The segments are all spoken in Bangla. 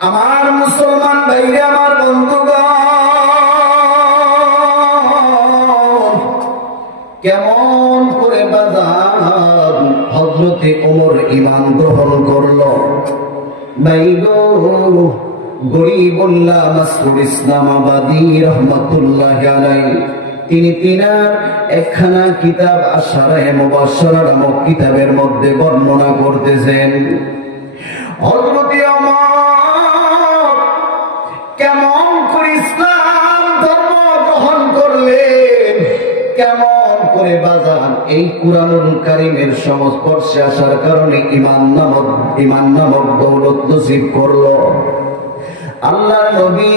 আমার মুসলমান ভাইরা, আমার বন্ধুগণ, কেমন করে বাজান হযরতে ওমর ঈমান গ্রহণ করলো। ভাই গো, গরিবুল্লাহ মাসউদ ইসলামাবাদী রহমাতুল্লাহ আলাইহি তিনি তিনার একখানা কিতাব আশারায়ে মুবাশশারা নামক কিতাবের মধ্যে বর্ণনা করতেছেন, হযরতে ওমর কেমন করে ইসলাম ধর্ম গ্রহণ করলেন, কেমন করে বাজান এই কুরআনুল কারীমের সংস্পর্শে আসার কারণে ঈমান নামক দৌলত নসিব করলো। আল্লাহ নবী,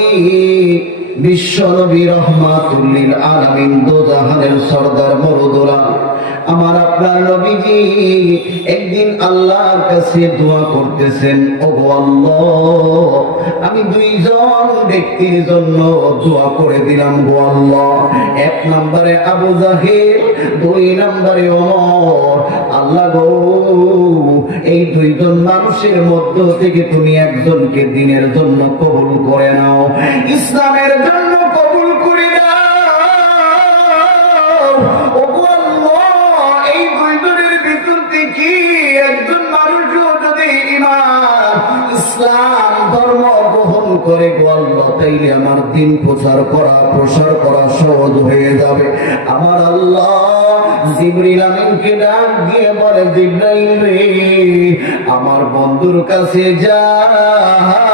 বিশ্ব নবী রহমাতুল লিল আলামিন, দোজাহানের সরদার মরদুলা, আমার আপনার নবীজি একদিন আল্লাহর কাছে দোয়া করতেছেন, ওগো আল্লাহ, আমি দুইজন ব্যক্তির জন্য দোয়া করে দিলাম গো আল্লাহ। এক নম্বরে আবু জাহেল, দুই নম্বরে ওমর। আল্লাহ গো, এই দুইজন মানুষের মধ্য থেকে তুমি একজনকে দিনের জন্য কবুল করে নাও, ইসলামের জন্য কবুল করে দাও। ওগো আল্লাহ, এই দুইজনের ভিতর থেকে একজন মানুষও যদি ঈমান ইসলাম ধর্ম গ্রহণ করে গো আল্লাহ, তাইলে আমার দিন প্রসার করা সহজ হয়ে যাবে। আমার আল্লাহ জিবরিল আমিনকে ডাক দিয়ে বলে, জিবরাইল রে, আমার বন্ধুর কাছে যাও,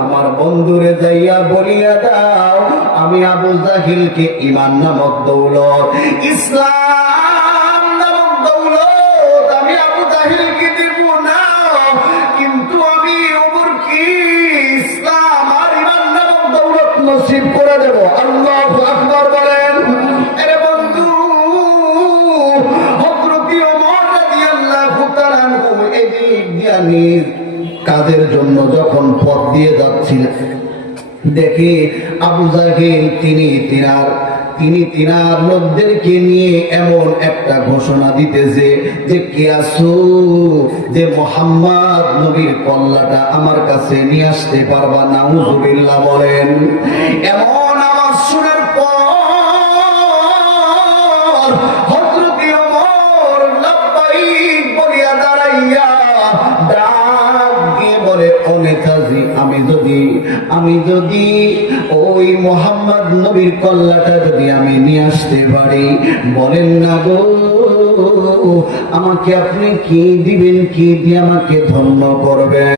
আমার বন্ধুরে যাইয়া বলিয়া দাও, আমি আবু জাহিলকে ঈমান নামক দৌলত, ইসলাম নামক দৌলত আমি আবু জাহিলকে দেব না, কিন্তু আমি ওমরকে ইসলাম আর ঈমান নামক দৌলত নসিব করে দেব। আল্লাহু আকবার বলেন। আরে বন্ধু, হযরতে ওমর রাদিয়াল্লাহু তাআলা আনহু এই জ্ঞানীর কাদের জন্য যখন পথ দিয়ে যাচ্ছিলেন, দেখে আবু জাহেল তিনি তিনার লোকদেরকে নিয়ে এমন একটা ঘোষণা দিতেছে যে, কে আসো, যে মুহাম্মদ নবীর কল্লাটা আমার কাছে নিয়ে আসতে পারবা? নাউযুবিল্লাহ বলেন। এমন আওয়াজ শোনার পর হযরতে ওমর লাব্বাইক বলিয়া দাঁড়াইয়া ডাক দিয়ে বলে, ও নেতাজি, আমি যদি ওই মুহাম্মদ নবীর কল্লাটা যদি আমি নিয়ে আসতে পারি, বলেন না গো, আমাকে আপনি কি দিবেন, কি দিয়ে আমাকে ধন্য করবেন?